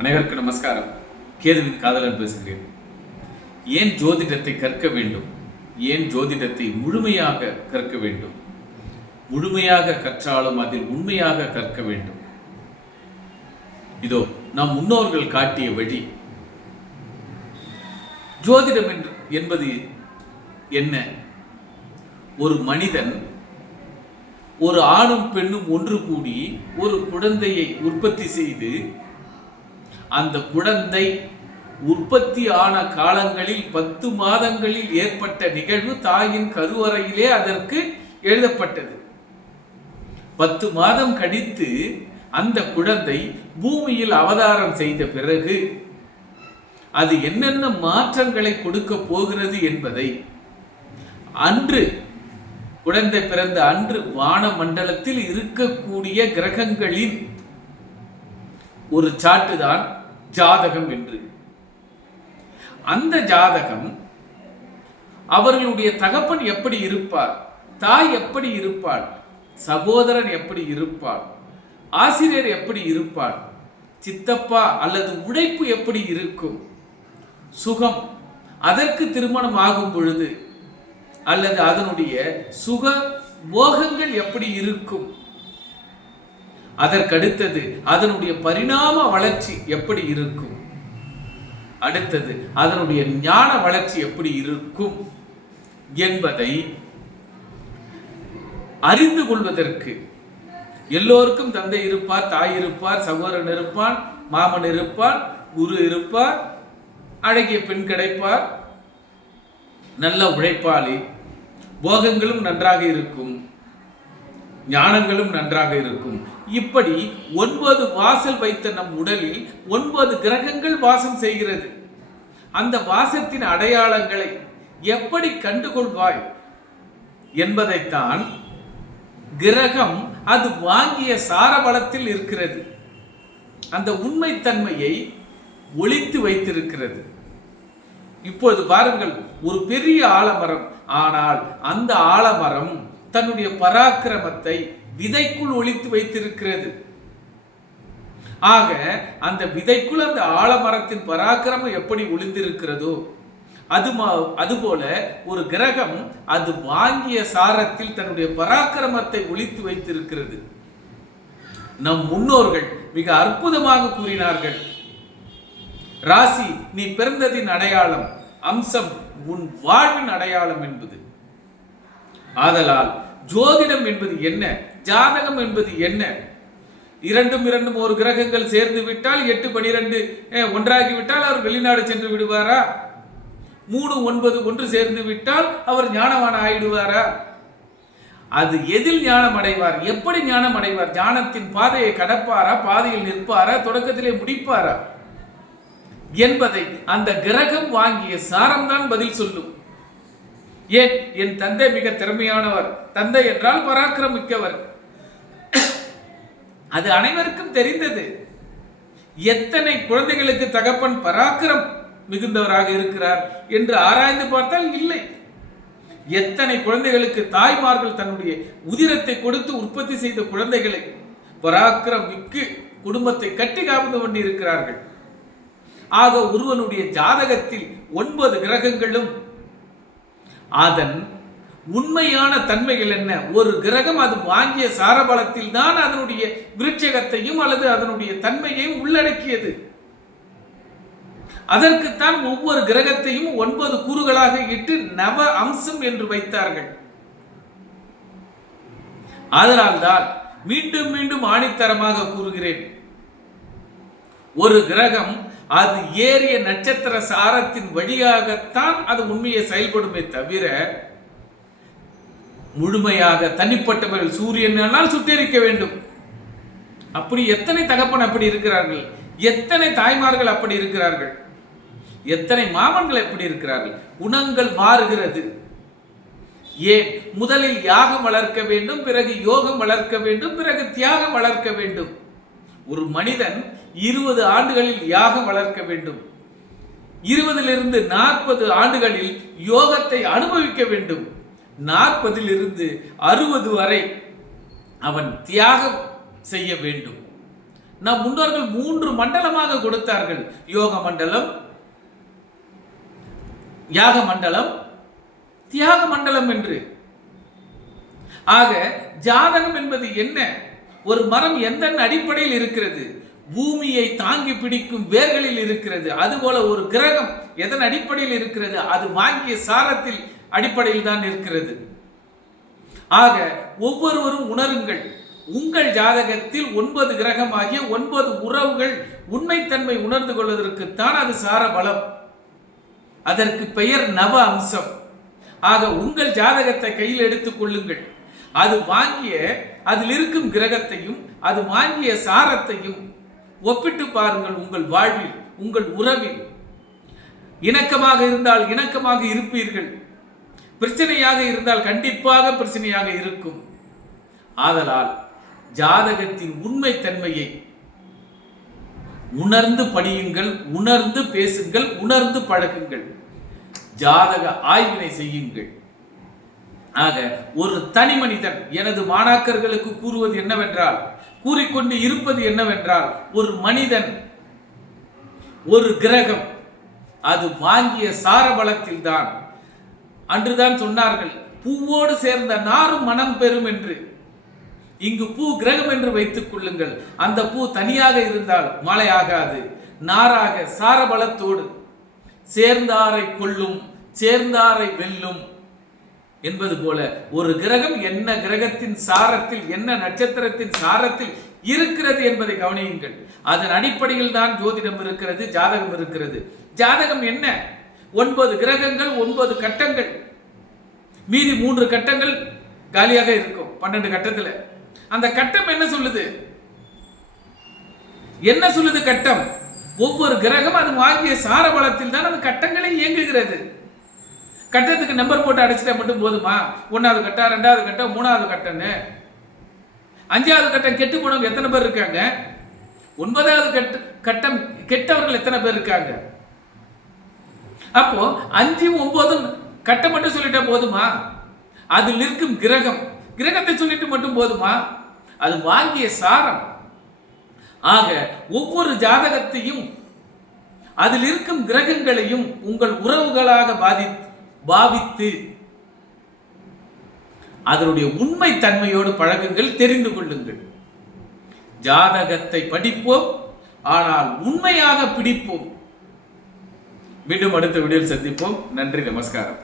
அனைவருக்கும் நமஸ்காரம். கேதுவின் காதலன் பேசுகிறேன். ஏன் ஜோதிடத்தை கற்க வேண்டும்? ஏன் ஜோதிடத்தை முழுமையாக கற்க வேண்டும்? முழுமையாக கற்றாலும் அதில் உண்மையாக கற்க வேண்டும். இதோ நம் முன்னோர்கள் காட்டிய வழி. ஜோதிடம் என்பது என்ன? ஒரு மனிதன், ஒரு ஆணும் பெண்ணும் ஒன்று கூடி ஒரு குழந்தையை உற்பத்தி செய்து, அந்த குழந்தை உற்பத்தி ஆன காலங்களில் 10 மாதங்களில் ஏற்பட்ட நிகழ்வு தாயின் கருவறையிலே அதற்கு எழுதப்பட்டது. 10 மாதம் கழித்து அந்த குழந்தை பூமியில் அவதாரம் செய்த பிறகு அது என்னென்ன மாற்றங்களை கொடுக்க போகிறது என்பதை அன்று குழந்தை பிறந்த அன்று வான மண்டலத்தில் இருக்கக்கூடிய கிரகங்களின் ஒரு சாட்டுதான் ஜாதகம் என்று. அந்த ஜாதகம் அவர்களுடைய தகப்பன் எப்படி இருப்பார், தாய் எப்படி இருப்பாள், சகோதரன் எப்படி இருப்பாள், ஆசிரியர் எப்படி இருப்பாள், சித்தப்பா அல்லது உழைப்பு எப்படி இருக்கும், சுகம், அதற்கு திருமணம் ஆகும் பொழுது அல்லது அதனுடைய சுக போகங்கள் எப்படி இருக்கும், அதற்கடுத்தது அதனுடைய பரிணாம வளர்ச்சி எப்படி இருக்கும், அடுத்தது அதனுடைய ஞான வளர்ச்சி எப்படி இருக்கும் என்பதை அறிந்து கொள்வதற்கு எல்லோருக்கும் தந்தை இருப்பார், தாய் இருப்பார், சகோதரன் இருப்பான், மாமன் இருப்பார், குரு இருப்பார், அழகிய பெண் கிடைப்பார், நல்ல உழைப்பாளி, போகங்களும் நன்றாக இருக்கும், ஞானங்களும் நன்றாக இருக்கும். இப்படி 9 வாசல் வைத்த நம் உடலில் 9 கிரகங்கள் வாசம் செய்கிறது. அந்த வாசத்தின் அடையாளங்களை எப்படி கண்டுகொள்வாய் என்பதைத்தான் கிரகம் அது வாங்கிய சாரபலத்தில் இருக்கிறது. அந்த உண்மைத்தன்மையை ஒளித்து வைத்திருக்கிறது. இப்பொழுது பாருங்கள், ஒரு பெரிய ஆலமரம், ஆனால் அந்த ஆலமரம் தன்னுடைய பராக்கிரமத்தை விதைக்குள் ஒளித்து வைத்திருக்கிறது. ஆக அந்த விதைக்குள் அந்த ஆலமரத்தின் பராக்கிரமம் எப்படி ஒளிந்திருக்கிறதோ அதுபோல ஒரு கிரகம் அது வாங்கிய சாரத்தில் தன்னுடைய பராக்கிரமத்தை ஒளித்து வைத்திருக்கிறது. நம் முன்னோர்கள் மிக அற்புதமாக கூறினார்கள். ராசி நீ பிறந்ததின் அடையாளம், அம்சம் உன் வாழ்வின் அடையாளம் என்பது. ஆதலால் ஜோதிடம் என்பது என்ன, ஜாதகம் என்பது என்ன? இரண்டும் ஒரு கிரகங்கள் சேர்ந்து விட்டால் 8, 12 ஒன்றாகிவிட்டால் அவர் வெளிநாடு சென்று விடுவாரா? 3, 9 ஒன்று சேர்ந்து விட்டால் அவர் ஞானவான ஆயிடுவாரா? அது எதில் ஞானம் அடைவார், எப்படி ஞானம் அடைவார்? ஞானத்தின் பாதையை கடப்பாரா, பாதையில் நிற்பாரா, தொடக்கத்திலே முடிப்பாரா என்பதை அந்த கிரகம் வாங்கிய சாரம்தான் பதில் சொல்லும். ஏன், என் தந்தை மிக திறமையானவர், தந்தை என்றால் பராக்கிரமிக்கவர், அது அனைவருக்கும் தெரிந்தது. எத்தனை குழந்தைகளுக்கு தகப்பன் பராக்கிரம் மிகுந்தவராக இருக்கிறார் என்று ஆராய்ந்து பார்த்தால் இல்லை. எத்தனை குழந்தைகளுக்கு தாய்மார்கள் தன்னுடைய உதிரத்தை கொடுத்து உற்பத்தி செய்த குழந்தைகளை பராக்கிரம் மிக்கு குடும்பத்தை கட்டி காப்பது கொண்டு இருக்கிறார்கள். ஆக ஒருவனுடைய ஜாதகத்தில் 9 கிரகங்களும் அதன் உண்மையான தன்மைகள் என்ன? ஒரு கிரகம் அது வாங்கிய சாரபலத்தில் தான் அதனுடைய விருட்சகத்தையும் அல்லது அதனுடைய தன்மையையும் உள்ளடக்கியது. அதற்குத்தான் ஒவ்வொரு கிரகத்தையும் 9 கூறுகளாக இட்டு நவ அம்சம் என்று வைத்தார்கள். அதனால்தான் மீண்டும் மீண்டும் ஆணித்தரமாக கூறுகிறேன், ஒரு கிரகம் அது ஏறிய நட்சத்திர சாரத்தின் வழியாகத்தான் அது உண்மையை செயல்படுமே தவிர முழுமையாக தனிப்பட்டவர்கள் சூரியனால் சுட்டெரிக்க வேண்டும். அப்படி எத்தனை தகப்பன் அப்படி இருக்கிறார்கள், எத்தனை தாய்மார்கள் அப்படி இருக்கிறார்கள், எத்தனை மாமன்கள் எப்படி இருக்கிறார்கள். குணங்கள் மாறுகிறது. ஏன், முதலில் யாகம் வளர்க்க வேண்டும், பிறகு யோகம் வளர்க்க வேண்டும், பிறகு தியாகம் வளர்க்க வேண்டும். ஒரு மனிதன் 20 ஆண்டுகளில் யாகம் வளர்க்க வேண்டும், 20 40 ஆண்டுகளில் யோகத்தை அனுபவிக்க வேண்டும், 40 60 வரை அவன் தியாகம் செய்ய வேண்டும். நம் முன்னோர்கள் 3 மண்டலமாக கொடுத்தார்கள். யோக மண்டலம், யாக மண்டலம், தியாக மண்டலம் என்று. ஆக ஜாதகம் என்பது என்ன? ஒரு மரம் எந்த அடிப்படையில் இருக்கிறது? பூமியை தாங்கி பிடிக்கும் வேர்களில் இருக்கிறது. அதுபோல ஒரு கிரகம் எதன் அடிப்படையில் இருக்கிறது? அது வாங்கிய சாரத்தில் அடிப்படையில் தான் இருக்கிறது. ஆக ஒவ்வொருவரும் உணருங்கள், உங்கள் ஜாதகத்தில் 9 கிரகமாகிய 9 உறவுகள் உண்மைத்தன்மை உணர்ந்து கொள்வதற்குத்தான் அது சார பலம். அதற்கு பெயர் நவ அம்சம். ஆக உங்கள் ஜாதகத்தை கையில் எடுத்துக் கொள்ளுங்கள். அது வாங்கிய அதில் இருக்கும் கிரகத்தையும் அது வாங்கிய சாரத்தையும் ஒப்பிட்டு பாருங்கள். உங்கள் வாழ்வில், உங்கள் உறவில் இணக்கமாக இருந்தால் இணக்கமாக இருப்பீர்கள். பிரச்சனையாக இருந்தால் கண்டிப்பாக பிரச்சனையாக இருக்கும். ஆதலால் ஜாதகத்தின் உண்மை தன்மையை உணர்ந்து படியுங்கள், உணர்ந்து பேசுங்கள், உணர்ந்து பழகுங்கள், ஜாதக ஆய்வினை செய்யுங்கள். ஆக ஒரு தனி மனிதன் எனது மாணாக்கர்களுக்கு கூறுவது என்னவென்றால், கூறிக்கொண்டு இருப்பது என்னவென்றால், ஒரு மனிதன், ஒரு கிரகம் அது வாங்கிய சாரபலத்தில் தான். அன்றுதான் சொன்னார்கள், பூவோடு சேர்ந்த நாரும் மனம் பெறும் என்று. இங்கு பூ கிரகம் என்று வைத்துக் கொள்ளுங்கள். அந்த பூ தனியாக இருந்தால் மாலையாகாது. நாராக சாரபலத்தோடு சேர்ந்தாரை கொள்ளும், சேர்ந்தாரை வெல்லும் என்பது போல ஒரு கிரகம் என்ன கிரகத்தின் சாரத்தில், என்ன நட்சத்திரத்தின் சாரத்தில் இருக்கிறது என்பதை கவனியுங்கள். அதன் அடிப்படையில் தான் ஜோதிடம் இருக்கிறது, ஜாதகம் இருக்கிறது. ஜாதகம் என்ன? 9 கிரகங்கள், 9 கட்டங்கள், மீதி 3 கட்டங்கள் காலியாக இருக்கும் 12 கட்டத்தில். அந்த கட்டம் என்ன சொல்லுது? என்ன சொல்லுது கட்டம்? ஒவ்வொரு கிரகம் அது வாங்கிய சாரபலத்தில் தான் அந்த கட்டங்களை இயங்குகிறது. கட்டத்துக்கு நம்பர் போட்டு அடைச்சிட்டா மட்டும் போதுமா? 1வது கட்டம், 2வது கட்டம், 3வது கட்டம்னு. 5வது கட்டம் கெட்டு போனவங்க எத்தனை பேர் இருக்காங்க? 9வது கட்டம் கெட்டவர்கள் எத்தனை பேர் இருக்காங்க? அப்போ 5, 9 கட்டம் மட்டும் சொல்லிட்டா போதுமா? அதில் இருக்கும் கிரகத்தை சொல்லிட்டு மட்டும் போதுமா? அது வாங்கிய சாரம். ஆக ஒவ்வொரு ஜாதகத்தையும் அதில் இருக்கும் கிரகங்களையும் உங்கள் உறவுகளாக பாவித்து அதனுடைய உண்மை தன்மையோடு பழகுங்கள், தெரிந்து கொள்ளுங்கள். ஜாதகத்தை படிப்போம், ஆனால் உண்மையாக பிடிப்போம். மீண்டும் அடுத்த வீடியோவில் சந்திப்போம். நன்றி, நமஸ்காரம்.